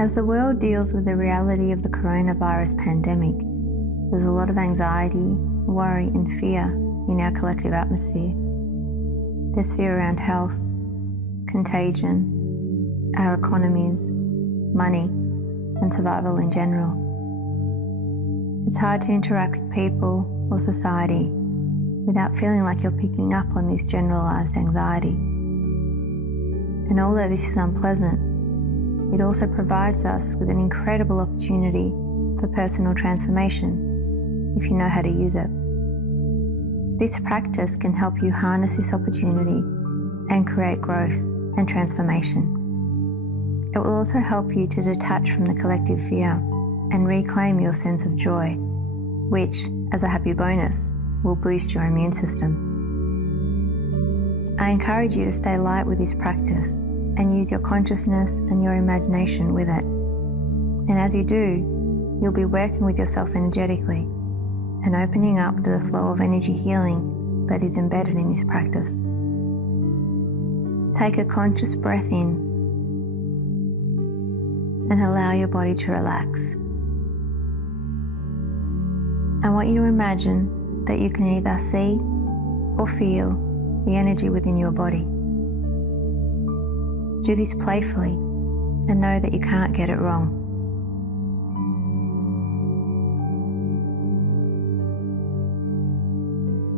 As the world deals with the reality of the coronavirus pandemic, there's a lot of anxiety, worry and fear in our collective atmosphere. There's fear around health, contagion, our economies, money, and survival in general. It's hard to interact with people or society without feeling like you're picking up on this generalized anxiety. And although this is unpleasant, it also provides us with an incredible opportunity for personal transformation if you know how to use it. This practice can help you harness this opportunity and create growth and transformation. It will also help you to detach from the collective fear and reclaim your sense of joy, which, as a happy bonus, will boost your immune system. I encourage you to stay light with this practice and use your consciousness and your imagination with it. And as you do, you'll be working with yourself energetically and opening up to the flow of energy healing that is embedded in this practice. Take a conscious breath in and allow your body to relax. I want you to imagine that you can either see or feel the energy within your body. Do this playfully and know that you can't get it wrong.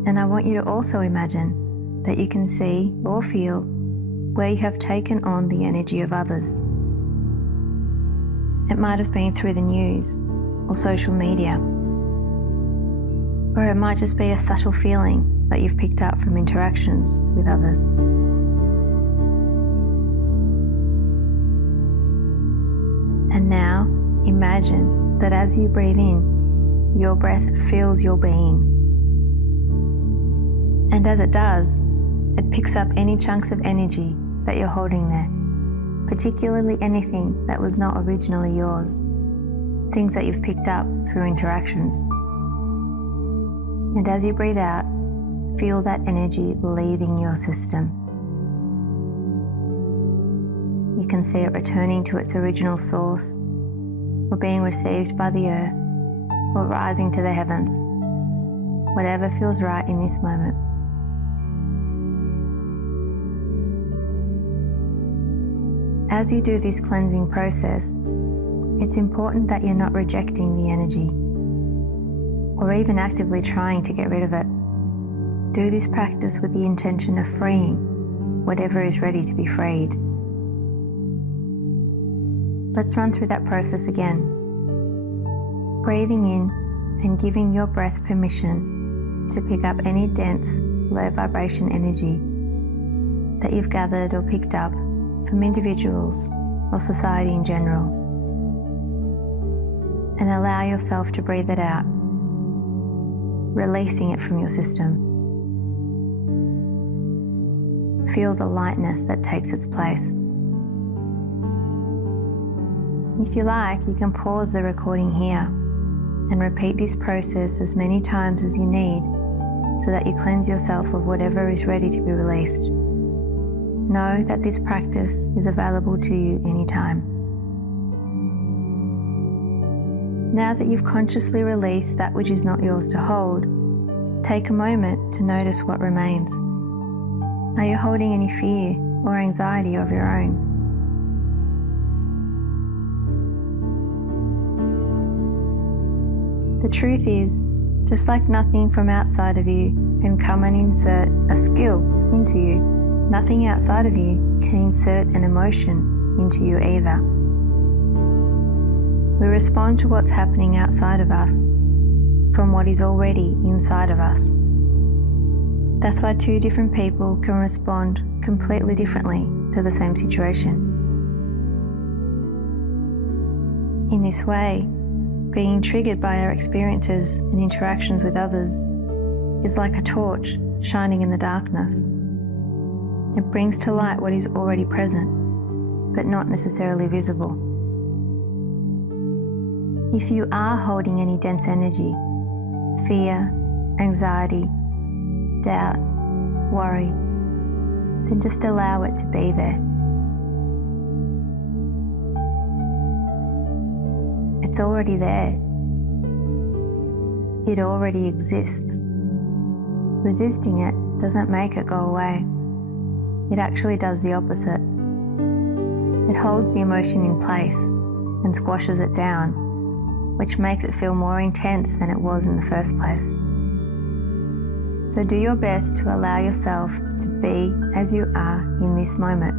And I want you to also imagine that you can see or feel where you have taken on the energy of others. It might have been through the news or social media, or it might just be a subtle feeling that you've picked up from interactions with others. And now imagine that as you breathe in, your breath fills your being. And as it does, it picks up any chunks of energy that you're holding there, particularly anything that was not originally yours, things that you've picked up through interactions. And as you breathe out, feel that energy leaving your system. You can see it returning to its original source, or being received by the earth, or rising to the heavens, whatever feels right in this moment. As you do this cleansing process, it's important that you're not rejecting the energy, or even actively trying to get rid of it. Do this practice with the intention of freeing whatever is ready to be freed. Let's run through that process again. Breathing in and giving your breath permission to pick up any dense, low vibration energy that you've gathered or picked up from individuals or society in general. And allow yourself to breathe it out, releasing it from your system. Feel the lightness that takes its place. If you like, you can pause the recording here and repeat this process as many times as you need so that you cleanse yourself of whatever is ready to be released. Know that this practice is available to you anytime. Now that you've consciously released that which is not yours to hold, take a moment to notice what remains. Are you holding any fear or anxiety of your own? The truth is, just like nothing from outside of you can come and insert a skill into you, nothing outside of you can insert an emotion into you either. We respond to what's happening outside of us from what is already inside of us. That's why two different people can respond completely differently to the same situation. In this way, being triggered by our experiences and interactions with others is like a torch shining in the darkness. It brings to light what is already present, but not necessarily visible. If you are holding any dense energy, fear, anxiety, doubt, worry, then just allow it to be there. It's already there. It already exists. Resisting it doesn't make it go away. It actually does the opposite. It holds the emotion in place and squashes it down, which makes it feel more intense than it was in the first place. So do your best to allow yourself to be as you are in this moment.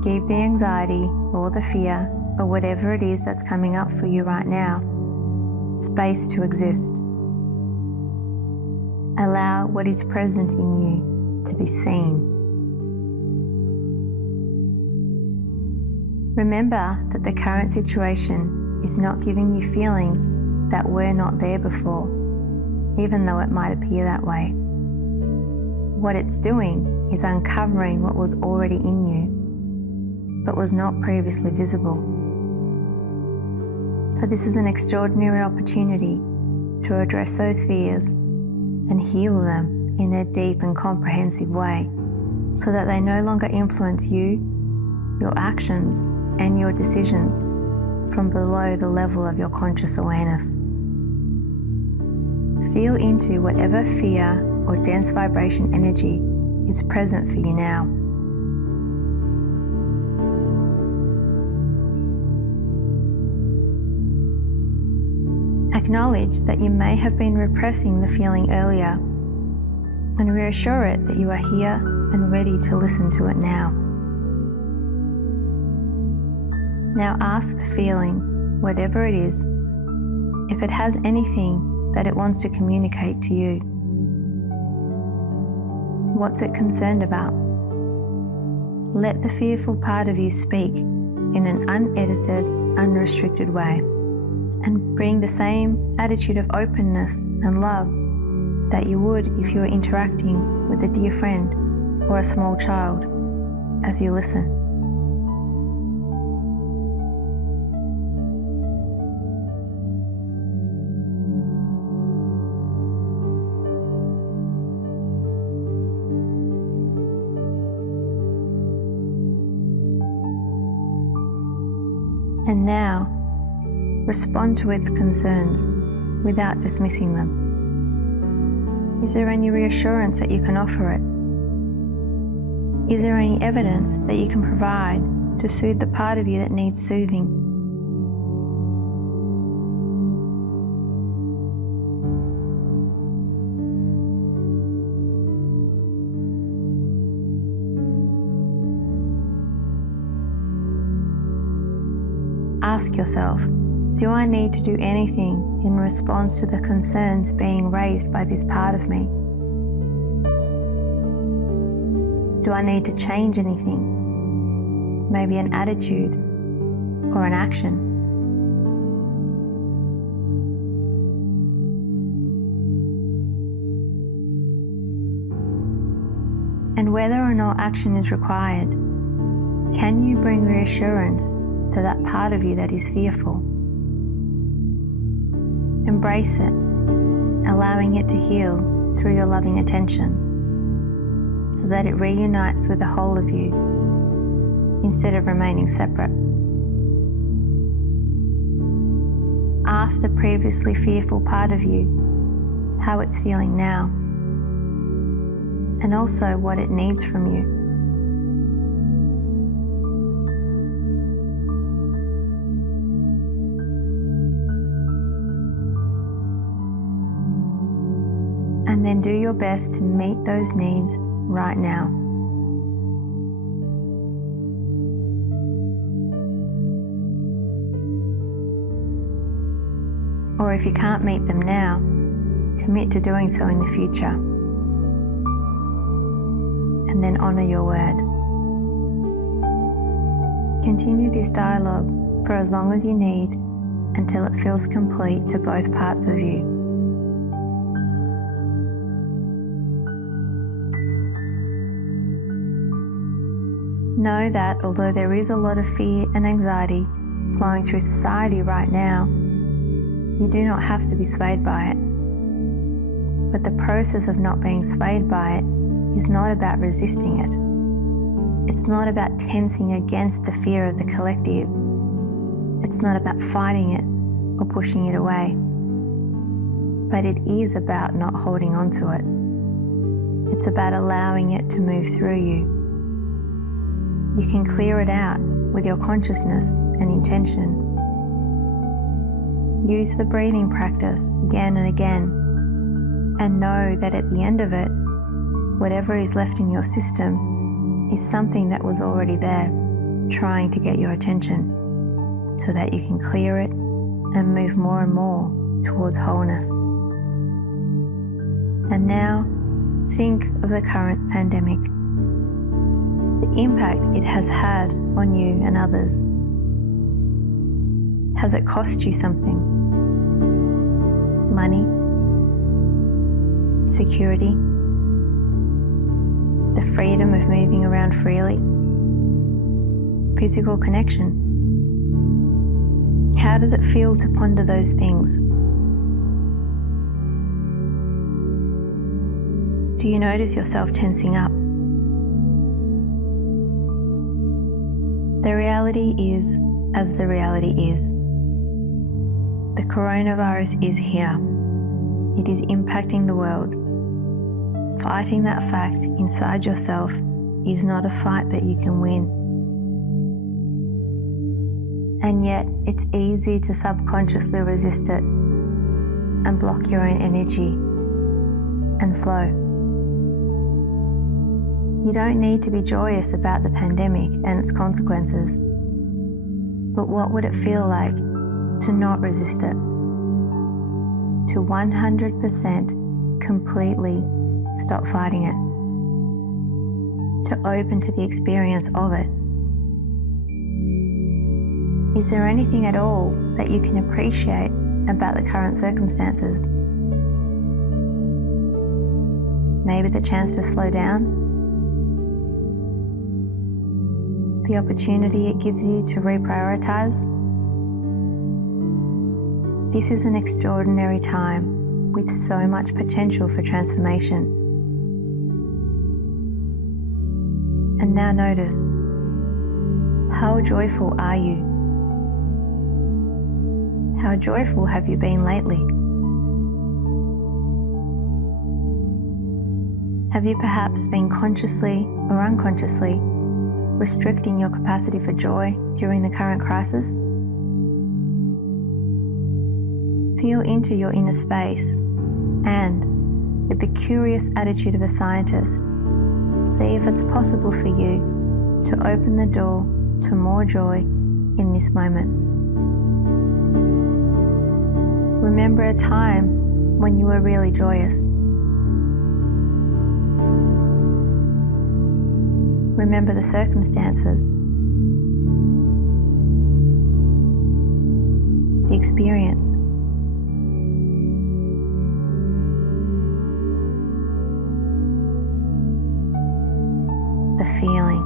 Give the anxiety or the fear or whatever it is that's coming up for you right now space to exist. Allow what is present in you to be seen. Remember that the current situation is not giving you feelings that were not there before, even though it might appear that way. What it's doing is uncovering what was already in you, but was not previously visible. So this is an extraordinary opportunity to address those fears and heal them in a deep and comprehensive way, so that they no longer influence you, your actions, and your decisions from below the level of your conscious awareness. Feel into whatever fear or dense vibration energy is present for you now. Acknowledge that you may have been repressing the feeling earlier, and reassure it that you are here and ready to listen to it now. Now ask the feeling, whatever it is, if it has anything that it wants to communicate to you. What's it concerned about? Let the fearful part of you speak in an unedited, unrestricted way, and bring the same attitude of openness and love that you would if you were interacting with a dear friend or a small child as you listen. And now, respond to its concerns without dismissing them. Is there any reassurance that you can offer it? Is there any evidence that you can provide to soothe the part of you that needs soothing? Ask yourself, do I need to do anything in response to the concerns being raised by this part of me? Do I need to change anything? Maybe an attitude or an action? And whether or not action is required, can you bring reassurance to that part of you that is fearful? Embrace it, allowing it to heal through your loving attention, so that it reunites with the whole of you instead of remaining separate. Ask the previously fearful part of you how it's feeling now, and also what it needs from you. And then do your best to meet those needs right now. Or if you can't meet them now, commit to doing so in the future. And then honour your word. Continue this dialogue for as long as you need until it feels complete to both parts of you. Know that although there is a lot of fear and anxiety flowing through society right now, you do not have to be swayed by it. But the process of not being swayed by it is not about resisting it. It's not about tensing against the fear of the collective. It's not about fighting it or pushing it away, but it is about not holding on to it. It's about allowing it to move through you. You can clear it out with your consciousness and intention. Use the breathing practice again and again, and know that at the end of it, whatever is left in your system is something that was already there, trying to get your attention, so that you can clear it and move more and more towards wholeness. And now, think of the current pandemic, the impact it has had on you and others. Has it cost you something? Money? Security? The freedom of moving around freely? Physical connection? How does it feel to ponder those things? Do you notice yourself tensing up? The reality is as the reality is. The coronavirus is here. It is impacting the world. Fighting that fact inside yourself is not a fight that you can win. And yet, it's easy to subconsciously resist it and block your own energy and flow. You don't need to be joyous about the pandemic and its consequences, but what would it feel like to not resist it? To 100% completely stop fighting it. To open to the experience of it. Is there anything at all that you can appreciate about the current circumstances? Maybe the chance to slow down? The opportunity it gives you to reprioritize? This is an extraordinary time with so much potential for transformation. And now notice, how joyful are you? How joyful have you been lately? Have you perhaps been consciously or unconsciously restricting your capacity for joy during the current crisis? Feel into your inner space and, with the curious attitude of a scientist, see if it's possible for you to open the door to more joy in this moment. Remember a time when you were really joyous. Remember the circumstances, the experience. The feeling.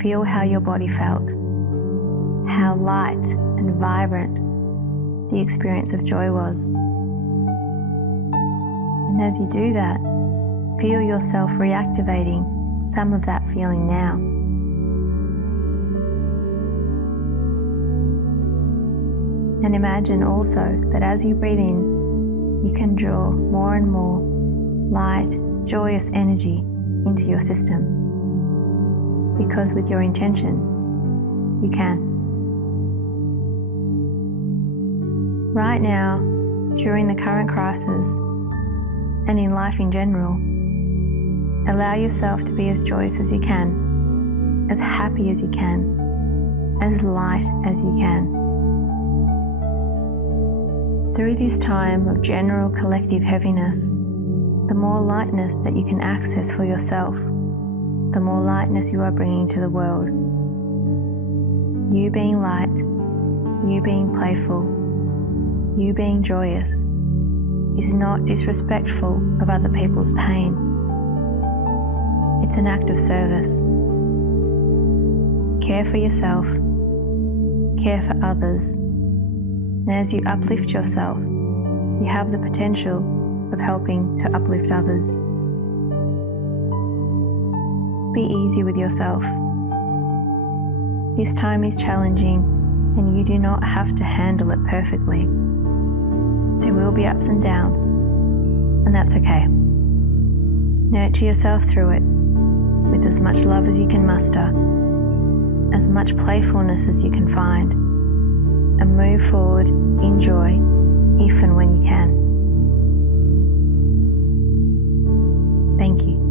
Feel how your body felt, how light and vibrant the experience of joy was. And as you do that, feel yourself reactivating some of that feeling now. And imagine also that as you breathe in, you can draw more and more light, joyous energy into your system. Because with your intention, you can. Right now, during the current crisis, and in life in general, allow yourself to be as joyous as you can, as happy as you can, as light as you can. Through this time of general collective heaviness, the more lightness that you can access for yourself, the more lightness you are bringing to the world. You being light, you being playful, you being joyous is not disrespectful of other people's pain. It's an act of service. Care for yourself, care for others, and as you uplift yourself, you have the potential of helping to uplift others. Be easy with yourself. This time is challenging, and you do not have to handle it perfectly. There will be ups and downs, and that's okay. Nurture yourself through it with as much love as you can muster, as much playfulness as you can find, and move forward in joy if and when you can. Thank you.